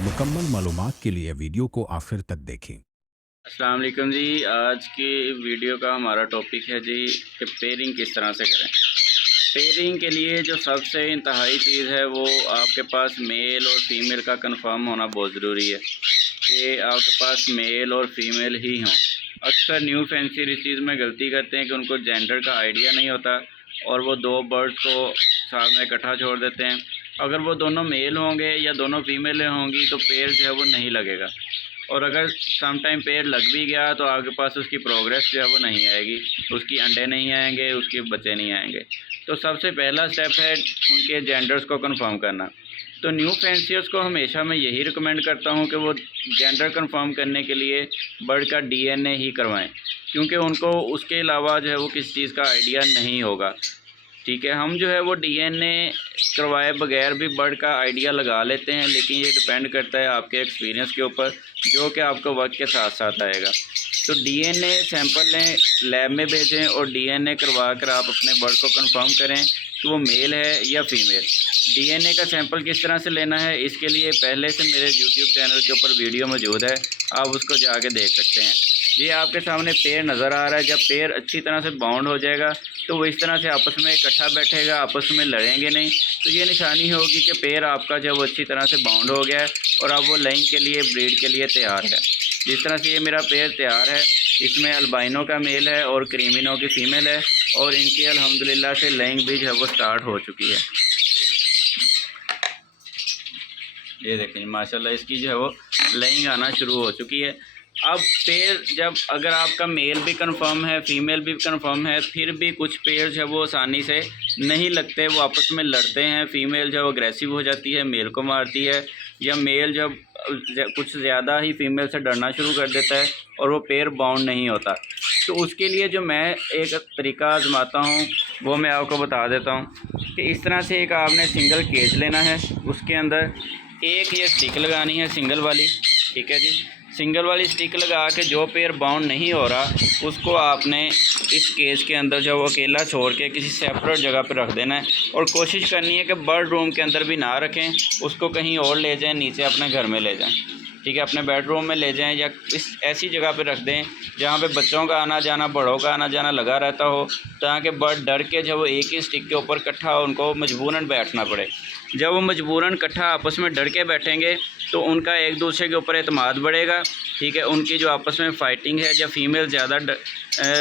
मुकम्मल मालूमात के लिए वीडियो को आखिर तक देखें। अस्सलाम वालेकुम जी। आज की वीडियो का हमारा टॉपिक है जी कि पेयरिंग किस तरह से करें। पेयरिंग के लिए जो सबसे इंतहाई चीज़ है वो आपके पास मेल और फीमेल का कंफर्म होना बहुत ज़रूरी है कि आपके पास मेल और फीमेल ही हों। अक्सर न्यू फैंसी इस चीज़ में गलती करते हैं कि उनको जेंडर का आइडिया नहीं होता और वो दो बर्ड्स को साथ में इकट्ठा छोड़ देते हैं। अगर वो दोनों मेल होंगे या दोनों फीमेलें होंगी तो पेयर जो है वो नहीं लगेगा, और अगर सम टाइम पेड़ लग भी गया तो आपके पास उसकी प्रोग्रेस जो है वो नहीं आएगी, उसकी अंडे नहीं आएंगे, उसके बच्चे नहीं आएंगे। तो सबसे पहला स्टेप है उनके जेंडर्स को कंफर्म करना। तो न्यू फैंसियर्स को हमेशा मैं यही रिकमेंड करता हूँ कि वो जेंडर कंफर्म करने के लिए बर्ड का डीएनए ही करवाएं, क्योंकि उनको उसके अलावा जो है वो किसी चीज़ का आइडिया नहीं होगा। ठीक है, हम जो है वो डीएनए करवाए बगैर भी बर्ड का आइडिया लगा लेते हैं, लेकिन ये डिपेंड करता है आपके एक्सपीरियंस के ऊपर, जो कि आपको वक्त के साथ साथ आएगा। तो डीएनए सैंपल लें, लैब में भेजें और डीएनए करवा कर आप अपने बर्ड को कंफर्म करें कि वो मेल है या फीमेल। डीएनए का सैंपल किस तरह से लेना है, इसके लिए पहले से मेरे यूट्यूब चैनल के ऊपर वीडियो मौजूद है, आप उसको जाके देख सकते हैं। ये आपके सामने पेड़ नज़र आ रहा है, जब पेड़ अच्छी तरह से बाउंड हो जाएगा तो वो इस तरह से आपस में इकट्ठा बैठेगा, आपस में लड़ेंगे नहीं, तो ये निशानी होगी कि पेड़ आपका जो वो अच्छी तरह से बाउंड हो गया है और अब वो लाइन के लिए, ब्रीड के लिए तैयार है। जिस तरह से ये मेरा पेड़ तैयार है, इसमें अल्बाइनो का मेल है और क्रीमिनो की फ़ीमेल है, और इनकी अल्हम्दुलिल्लाह से लेइंग भी जो है वो स्टार्ट हो चुकी है। ये देखें माशाल्लाह इसकी जो है वो लेइंग आना शुरू हो चुकी है। अब पेयर जब अगर आपका मेल भी कंफर्म है, फीमेल भी कंफर्म है, फिर भी कुछ पेयर जो है वो आसानी से नहीं लगते, वो आपस में लड़ते हैं। फीमेल जो है अग्रेसिव हो जाती है, मेल को मारती है, या मेल जब कुछ ज़्यादा ही फीमेल से डरना शुरू कर देता है और वो पेयर बाउंड नहीं होता। तो उसके लिए जो मैं एक तरीका आजमाता हूँ वो मैं आपको बता देता हूँ कि इस तरह से एक आपने सिंगल केज लेना है, उसके अंदर एक ये स्टिक लगानी है सिंगल वाली। ठीक है जी, सिंगल वाली स्टिक लगा के जो पेयर बाउंड नहीं हो रहा उसको आपने इस केज के अंदर जो वो अकेला छोड़ के किसी सेपरेट जगह पर रख देना है, और कोशिश करनी है कि बर्ड रूम के अंदर भी ना रखें, उसको कहीं और ले जाएं, नीचे अपने घर में ले जाएं। ठीक है, अपने बेडरूम में ले जाएं या इस ऐसी जगह पे रख दें जहाँ पे बच्चों का आना जाना, बड़ों का आना जाना लगा रहता हो, ताकि बर्ड डर के जब वो एक ही स्टिक के ऊपर इकट्ठा हो उनको मजबूरन बैठना पड़े। जब वो मजबूरन इकट्ठा आपस में डर के बैठेंगे तो उनका एक दूसरे के ऊपर एतमाद बढ़ेगा। ठीक है, उनकी जो आपस में फ़ाइटिंग है, या फीमेल ज़्यादा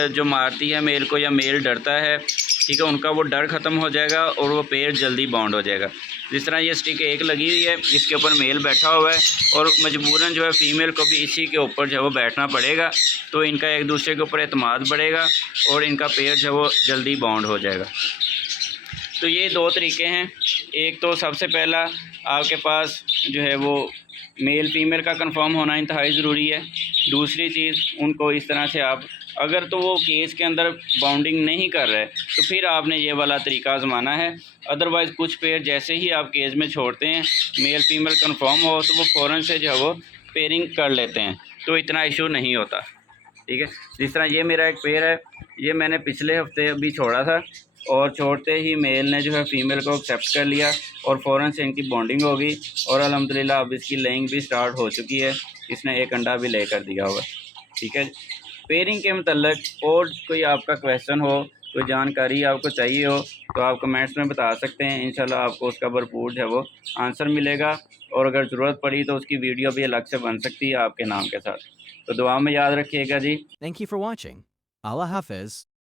जो मारती है मेल को या मेल डरता है, ठीक है, उनका वो डर ख़त्म हो जाएगा और वो पेयर जल्दी बाउंड हो जाएगा। जिस तरह ये स्टिक एक लगी हुई है, इसके ऊपर मेल बैठा हुआ है और मजबूरन जो है फ़ीमेल को भी इसी के ऊपर जो है वो बैठना पड़ेगा, तो इनका एक दूसरे के ऊपर एतमाद बढ़ेगा और इनका पेयर जो है वो जल्दी बाउंड हो जाएगा। तो ये दो तरीके हैं। एक तो सबसे पहला आपके पास जो है वो मेल फीमेल का कंफर्म होना इंतहाई ज़रूरी है। दूसरी चीज़, उनको इस तरह से आप अगर तो वो केज के अंदर बाउंडिंग नहीं कर रहे तो फिर आपने ये वाला तरीका आजमाना है। अदरवाइज़ कुछ पेयर जैसे ही आप केज में छोड़ते हैं, मेल फीमेल कंफर्म हो तो वो फ़ौरन से जो है वो पेयरिंग कर लेते हैं, तो इतना इशू नहीं होता। ठीक है, जिस तरह ये मेरा एक पेयर है, ये मैंने पिछले हफ्ते अभी छोड़ा था और छोड़ते ही मेल ने जो है फ़ीमेल को एक्सेप्ट कर लिया और फ़ौरन से इनकी बॉन्डिंग हो गई और अल्हम्दुलिल्लाह अब इसकी लेइंग भी स्टार्ट हो चुकी है। इसने एक अंडा भी ले कर दिया हुआ। ठीक है, पेयरिंग के मतलब और कोई आपका क्वेश्चन हो, कोई जानकारी आपको चाहिए हो तो आप कमेंट्स में बता सकते हैं। इंशाल्लाह आपको उसका भरपूर जो है वो आंसर मिलेगा, और अगर ज़रूरत पड़ी तो उसकी वीडियो भी अलग से बन सकती है आपके नाम के साथ। तो दुआ में याद रखिएगा जी। Thank you for watching. Allah Hafiz.